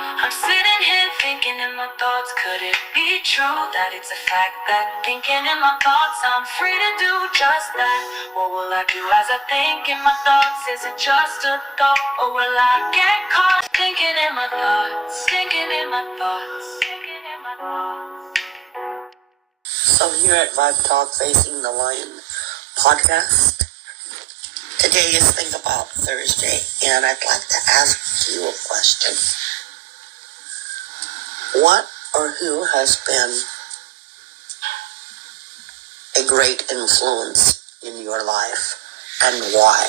I'm sitting here thinking in my thoughts, could it be true that it's a fact that thinking in my thoughts I'm free to do just that? What will I do as I think in my thoughts? Is it just a thought, or will I get caught thinking in my thoughts, thinking in my thoughts, thinking in my thoughts? So here at Vibe Talk Facing the Lion podcast, today is Think About Thursday, and I'd like to ask you a question. What or who has been a great influence in your life, and why?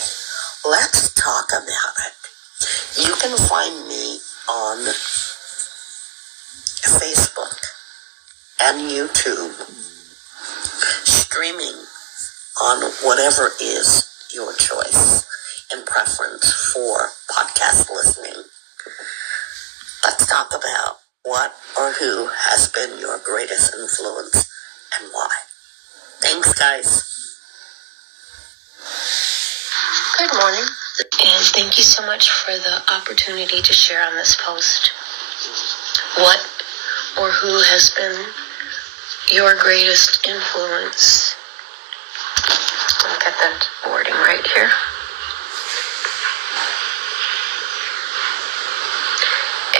Let's talk about it. You can find me on Facebook and YouTube, streaming on whatever is your choice and preference for podcast listening. Let's talk about what or who has been your greatest influence and why. Thanks, guys. Good morning, and thank you so much for the opportunity to share on this post. What or who has been your greatest influence? Let me get that wording right here.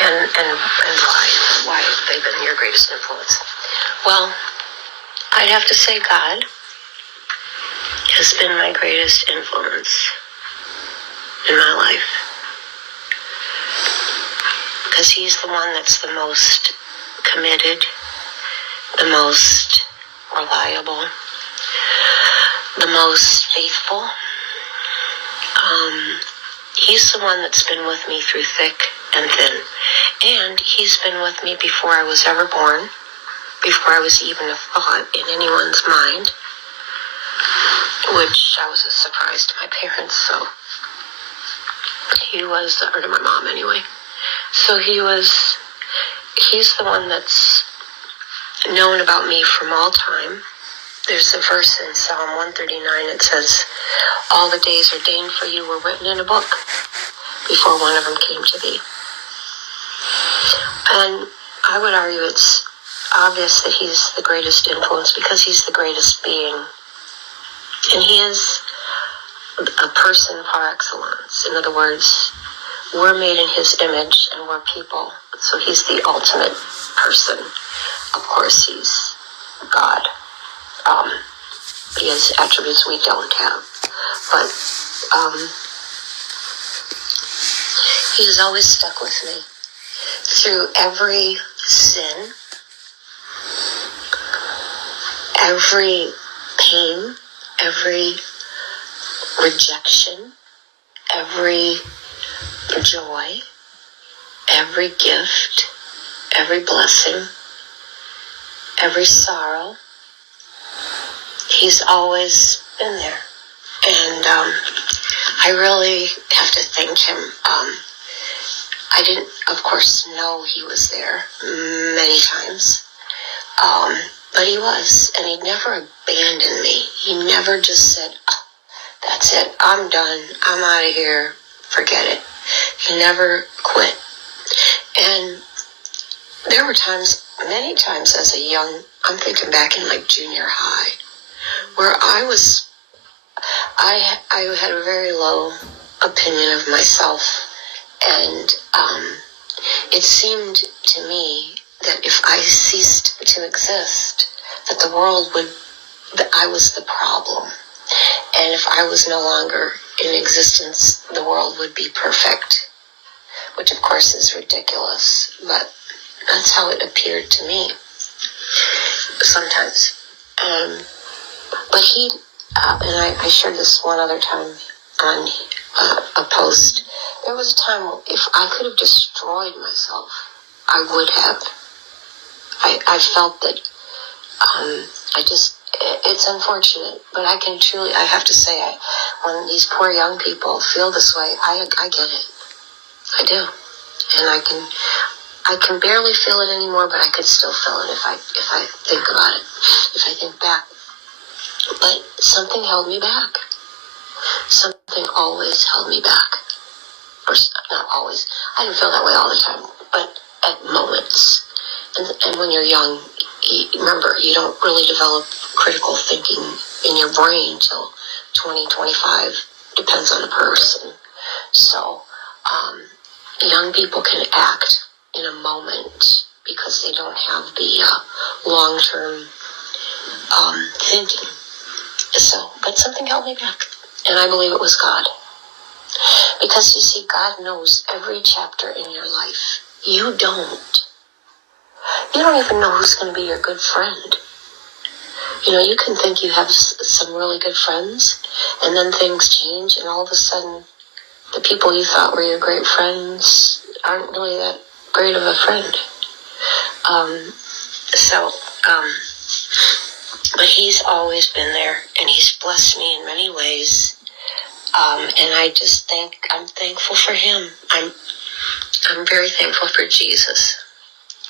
And why have they been your greatest influence? Well, I'd have to say God has been my greatest influence in my life, because he's the one that's the most committed, the most reliable, the most faithful. He's the one that's been with me through thick and thin. And he's been with me before I was ever born, before I was even a thought in anyone's mind, which I was a surprise to my parents, so he was, or to my mom anyway. So he's the one that's known about me from all time. There's a verse in Psalm 139, it says, all the days ordained for you were written in a book before one of them came to be. And I would argue it's obvious that he's the greatest influence because he's the greatest being. And he is a person par excellence. In other words, we're made in his image and we're people. So he's the ultimate person. Of course, he's God. He has attributes we don't have. But he has always stuck with me through every sin, every pain, every rejection, every joy, every gift, every blessing, every sorrow. He's always been there. And I really have to thank him. I didn't, of course, know he was there many times. But he was, and he never abandoned me. He never just said, oh, that's it, I'm done, I'm out of here, forget it. He never quit. And there were times, many times as a young, I'm thinking back in like junior high, where I had a very low opinion of myself. And it seemed to me that if I ceased to exist, that the world that I was the problem. And if I was no longer in existence, the world would be perfect, which of course is ridiculous, but that's how it appeared to me sometimes. But he, and I shared this one other time on a post, there was a time if I could have destroyed myself, I would have. I felt that it's unfortunate, but I have to say, when these poor young people feel this way, I get it. I do. And I can barely feel it anymore, but I could still feel it if I think about it, if I think back. But something held me back. Something always held me back. Or not always. I didn't feel that way all the time, but and when you're young, remember, you don't really develop critical thinking in your brain till 20, 25, depends on the person. So, young people can act in a moment because they don't have the long-term thinking. So, but something held me back, and I believe it was God. Because you see, God knows every chapter in your life. You don't. You don't even know who's going to be your good friend. You know, you can think you have some really good friends, and then things change, and all of a sudden, the people you thought were your great friends aren't really that great of a friend. But he's always been there, and he's blessed me in many ways. And I'm thankful for him. I'm very thankful for Jesus.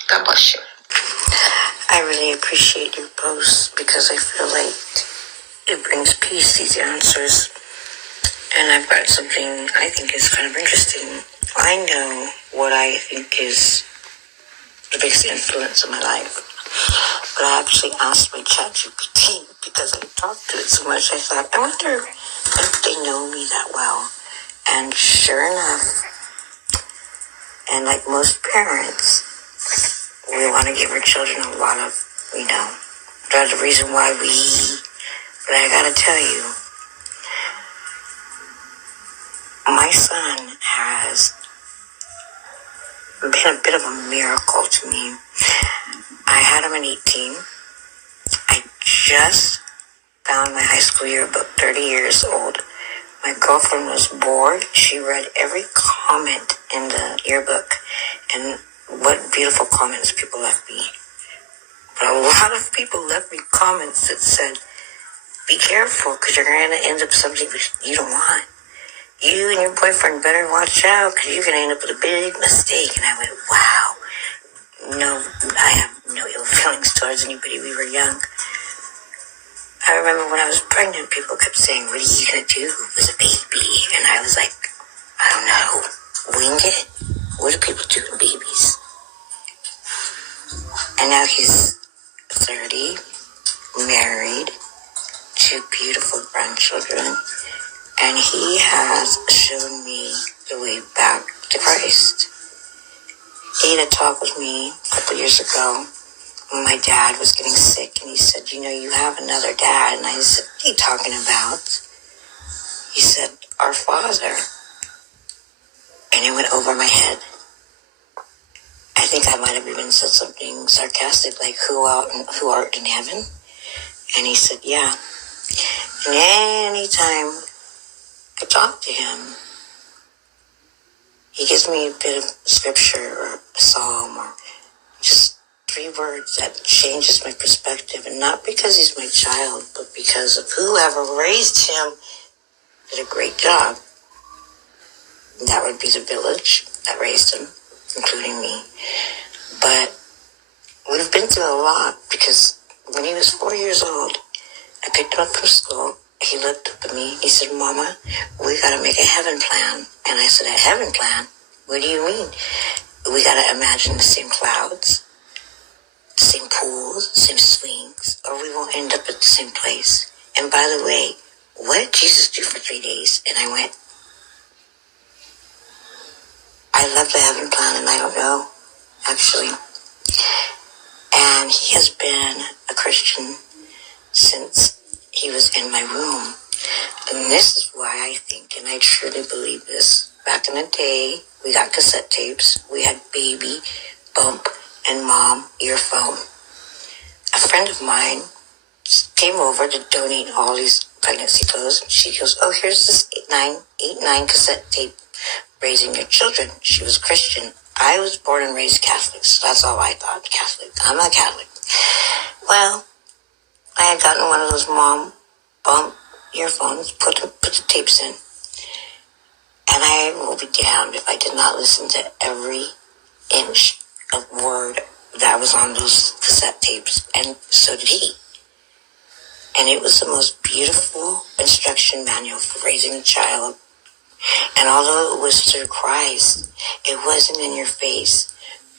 God bless you. I really appreciate your posts because I feel like it brings peace, these answers. And I've got something I think is kind of interesting. I know what I think is the biggest influence in my life. But I actually asked my ChatGPT because I talked to it so much. I thought, I wonder if they know me that well. And sure enough, and like most parents, we want to give our children a lot of, that's the reason why but I gotta tell you, my son has been a bit of a miracle to me. I had him at 18. I just found my high school yearbook, 30 years old. My girlfriend was bored. She read every comment in the yearbook, and what beautiful comments people left me. But a lot of people left me comments that said, be careful, because you're going to end up something you don't want. You and your boyfriend better watch out, because you're going to end up with a big mistake. And I went, wow. No, I have no ill feelings towards anybody. We were young. I remember when I was pregnant, people kept saying, what are you going to do with a baby? And I was like, I don't know. Wing it. What do people do to babies? And now he's 30, married, 2 beautiful grandchildren, and he has shown me the way back to Christ. He had a talk with me a couple years ago when my dad was getting sick, and he said, you have another dad. And I said, what are you talking about? He said, our Father. And it went over my head. I think I might have even said something sarcastic, like, who art in heaven? And he said, yeah. And anytime I talk to him, he gives me a bit of scripture or a psalm or just 3 words that changes my perspective. And not because he's my child, but because of whoever raised him did a great job. That would be the village that raised him, including me. But we've been through a lot, because when he was 4 years old, I picked him up from school. He looked up at me. He said, Mama, we got to make a heaven plan. And I said, a heaven plan? What do you mean? We got to imagine the same clouds, the same pools, the same swings, or we won't end up at the same place. And by the way, what did Jesus do for 3 days? And I went, I love the heaven plan, and I don't know, actually. And he has been a Christian since he was in my womb. And this is why I think, and I truly believe this, back in the day, we got cassette tapes, we had Baby, Bump, and Mom Earphone. A friend of mine came over to donate all these pregnancy clothes. She goes, oh, here's this 8-9 cassette tape, Raising Your Children. She was Christian. I was born and raised Catholic, so that's all I thought, Catholic. I'm not Catholic. Well, I had gotten one of those Mom Bump earphones, put the tapes in, and I will be damned if I did not listen to every inch of word that was on those cassette tapes, and so did he. And it was the most beautiful instruction manual for raising a child. And although it was through Christ, it wasn't in your face,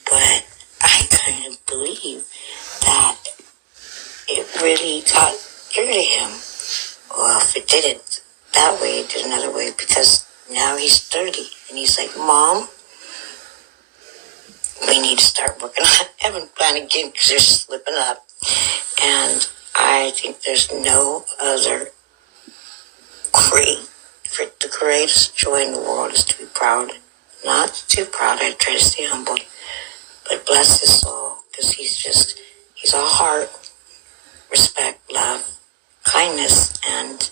but I couldn't believe believe that it really got through to him. Well, if it didn't that way, it did another way, because now he's 30 and he's like, Mom, we need to start working on having a plan again because they're slipping up. And I think there's no other the greatest joy in the world is to be proud. Not too proud, I try to stay humble, but bless his soul, because he's all heart, respect, love, kindness, and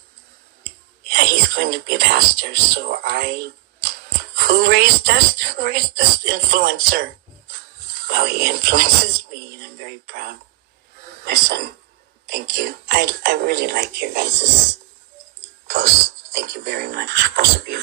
yeah, he's going to be a pastor. So who raised us? Who raised this influencer? Well, he influences me, and I'm very proud. My son, thank you. I really like your guys' posts. Thank you very much, both of you.